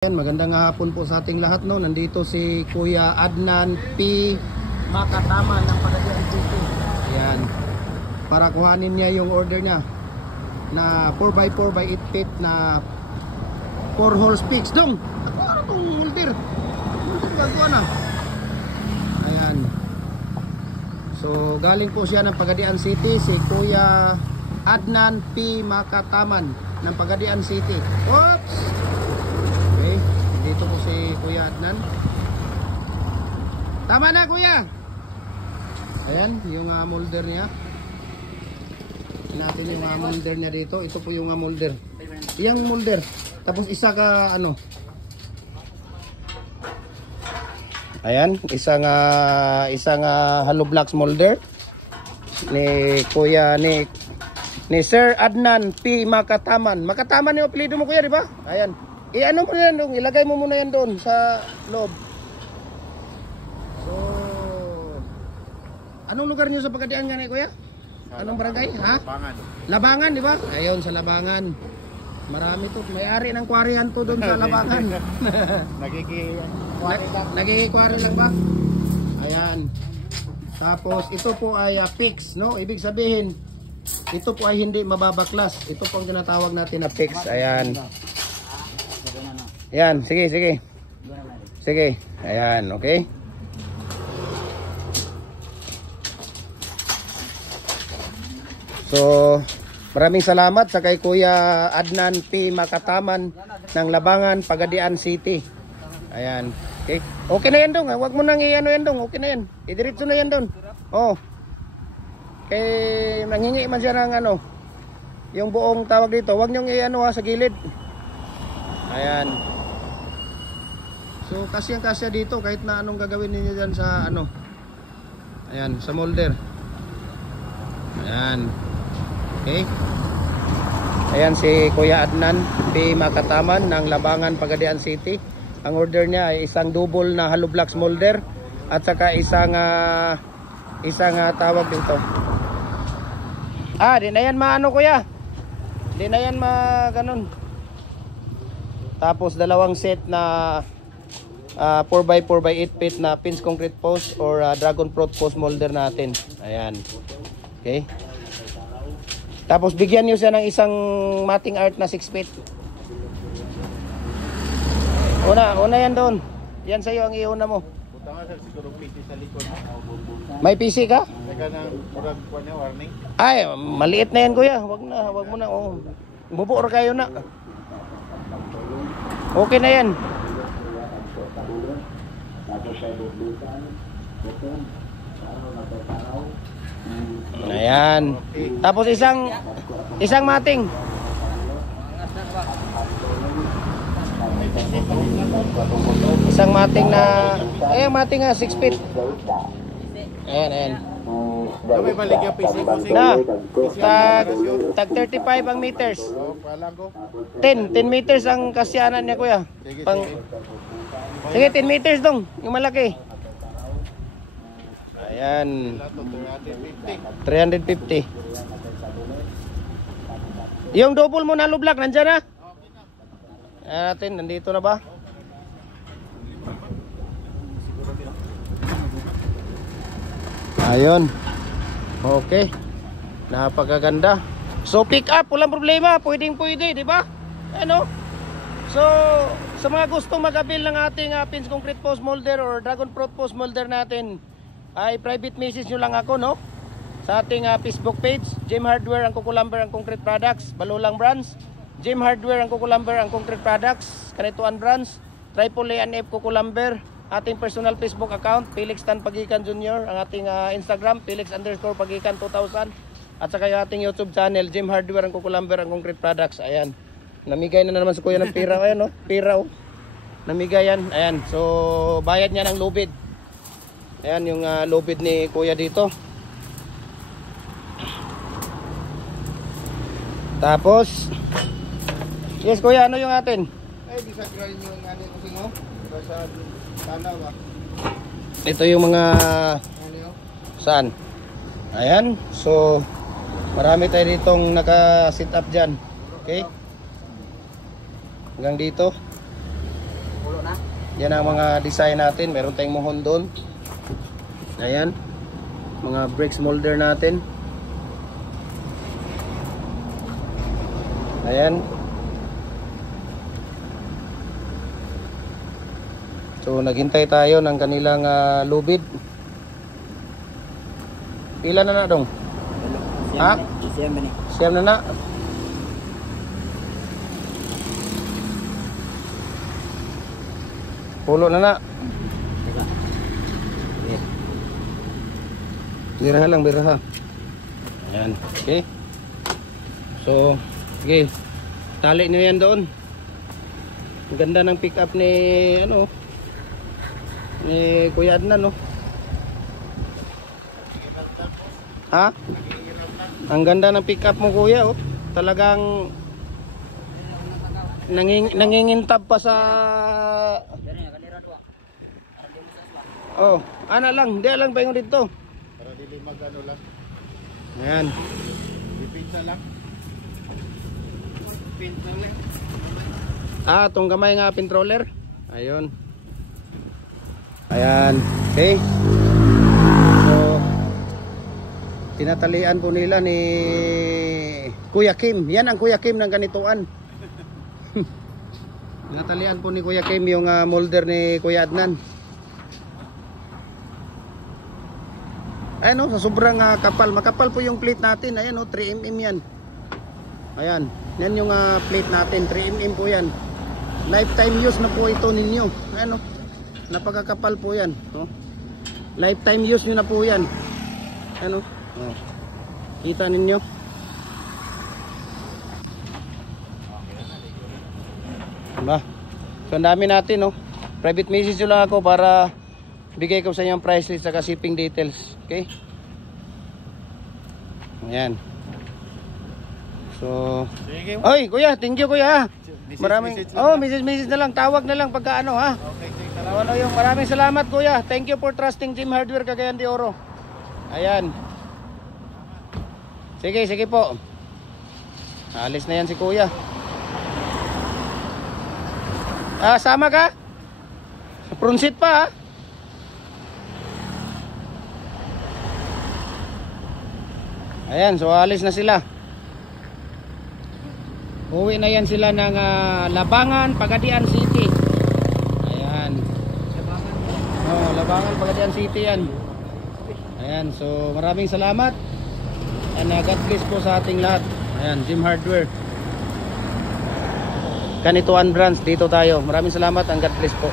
Magandang hapon po sa ating lahat, no. Nandito si Kuya Adnan P. Makataman ng Pagadian City. Ayan. Para kuhanin niya yung order niya na 4x4 by 8 feet na 4 horse picks. Dong! Ano itong mulder? Mulder gagawa na. Ayan. So galing po siya ng Pagadian City, si Kuya Adnan P. Makataman ng Pagadian City. Oops! Dito po si Kuya Adnan. Tama na, Kuya. Ayan, yung molder niya. Natin yung molder niya dito. Ito po yung molder. Yung molder. Tapos isa ka ano. Ayan, isang hollow blocks molder ni Kuya ni Sir Adnan P. Makataman. Makataman yung apelyido mo, Kuya, di ba? Ayan. Ano mo yan doon? Ilagay mo muna yan doon sa loob. So, anong lugar niyo sa Pagadian nga ni Kuya? Anong barangay? Ha? Labangan. Labangan, di ba? Ayun, sa Labangan. Marami to. May-ari ng kwarihan to doon sa Labangan. Nagikikwari lang ba? Ayan. Tapos, ito po ay fix, no? Ibig sabihin, ito po ay hindi mababaklas. Ito po ang tinatawag natin na fix. Ayan. Ayan, sige. Sige, ayan, okay. So, maraming salamat sa kay Kuya Adnan P. Makataman ng Labangan, Pagadian City. Ayan, okay. Okay na yan dong, huwag mo nang i-ano yan dong, okay na yan. Idiretso na yan dong. Oh. Eh, nanghingi man siya ng ano, yung buong tawag dito, huwag niyong i-ano sa gilid. Ayan. So kasya dito kahit na anong gagawin niyo diyan sa ano. Ayan, sa molder. Ayan. Okay. Ayan si Kuya Adnan P. Makataman ng Labangan, Pagadian City. Ang order niya ay isang double na hollow blocks molder at saka isang tawag dito. Di na yan maano, Kuya. Di na yan ganun. Tapos dalawang set na 4x4 by 8 feet na pins concrete post or dragon fruit post molder natin. Ayan. Okay. Tapos bigyan niyo siya ng isang matting art na 6 feet. Una yan doon. Yan sa iyo ang iuna mo. May PC ka? Ay, maliit na yan, Kuya. Wag mo na. Oh. Bubuor kayo na. Okay na yan. Ayan. Tapos isang mating. Isang mating na mating 6 feet. Ayan. May balik yung PC ko tag 35 ang meters. 10 meters ang kasyanan niya, Kuya. Sige, 10 meters dong, yung malaki. Ayan. 350. Yung double mo na hollow block, nandyan na? Ayan natin, nandito na ba? Ayun. Okay. Napakaganda. So pick up, walang problema. Pwede, di ba? Ano? So, sa mga gustong mag-avail ng ating pins concrete post molder or dragon fruit post molder natin, ay private message nyo lang ako, no? Sa ating Facebook page, Jim Hardware ang Kukulamber ang Concrete Products, Balulang Brands, Jim Hardware ang Kukulamber ang Concrete Products, Kanituan Brands, Triple A and F Kukulamber, ating personal Facebook account, Felix Tan Pagikan Jr., ang ating Instagram, Felix_Pagikan 2000, at saka yung ating YouTube channel, Jim Hardware ang Kukulamber ang Concrete Products. Ayan. Namigay na naman sa Kuya ng pira. Ayan, no? Pira, oh. Namigay yan. Ayan. So, bayad niya ng lubid. Ayan, yung lubid ni Kuya dito. Tapos, yes, Kuya, ano yung atin? Ay, di sa grind yung ano kasi mo? Sa sana ba? Ito yung mga saan? Ayan. So, marami tayo ditong naka-sit up dyan. Okay? Hanggang dito. Yan ang mga design natin. Meron tayong mohon doon. Ayan. Mga brakes molder natin. Ayan. So naghintay tayo ng kanilang lubid. Pila na dong? Ha? Siyam na. Pulo na. Biraha lang, biraha. Ayan, okay. So, okay. Tali nyo yan doon. Ang ganda ng pick up ni ni Kuya Adnan, no? Ha? Ang ganda ng pick up mo, Kuya, oh. Talagang nangingintab pa sa... Oh, ana lang, di lang paingon dito. Para dili magano lang. Ayan. Ipinta lang. Pinta lang. Itong gamay nga pintroller. Ayun. Ayan, okay. So, tinatalian po nila ni Kuya Kim. Yan ang Kuya Kim ng ganituan. Tinatalian po ni Kuya Kim yung molder ni Kuya Adnan. Ayan, sa sobrang kapal. Makapal po yung plate natin. Ayan, 3mm yan. Ayan, yan yung plate natin. 3mm po yan. Lifetime use na po ito ninyo. Ayan, napakakapal po yan. Lifetime use nyo na po yan. Ayan, kita ninyo. Diba? So ang dami natin, private message nyo lang ako para bigay ko sa inyo ang price list at shipping details. Okay? Ayan. So, oy, Kuya, thank you, Kuya. Maraming message na lang, tawag na lang pagka ha. Okay, maraming salamat, Kuya. Thank you for trusting Jim Hardware Cagayan de Oro. Ayan. Sige po. Alis na yan si Kuya. Sama ka? Prunsit pa, ha? Ayan, so alis na sila. Uwi na yan sila ng Labangan, Pagadian City. Ayan. Labangan, Pagadian City yan. Ayan, so maraming salamat. And God bless po sa ating lahat. Ayan, Jim Hardware. Kanituan branch, dito tayo. Maraming salamat and God bless po.